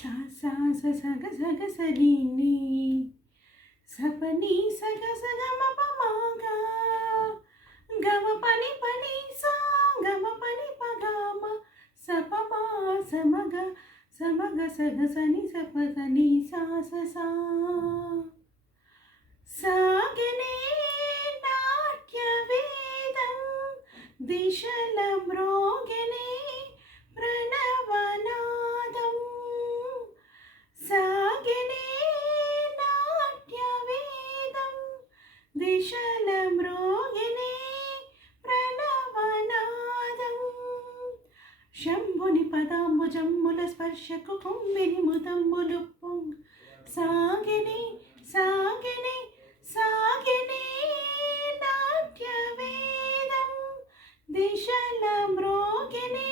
సా సా స సగ సగ సరిని సపని సగ సగ మప మాగా గమ పని పని సా గమ పని పగమ సప మా సమగ సమగ సగ సని సప సని సా స సా సాగనే నాట్య వేదం దిశల మ్రోగనే ప్రణవనాదం సాగనే నాట్య వేదం దిశల మ్రోగనే ప్రణవనాదం శంభుని పదాంబుజంబుల స్పర్శకు కుంభిని ముదంబులు పొంగ్ సాగనే సాగనే సాగనే నాట్య వేదం దిశల మ్రోగనే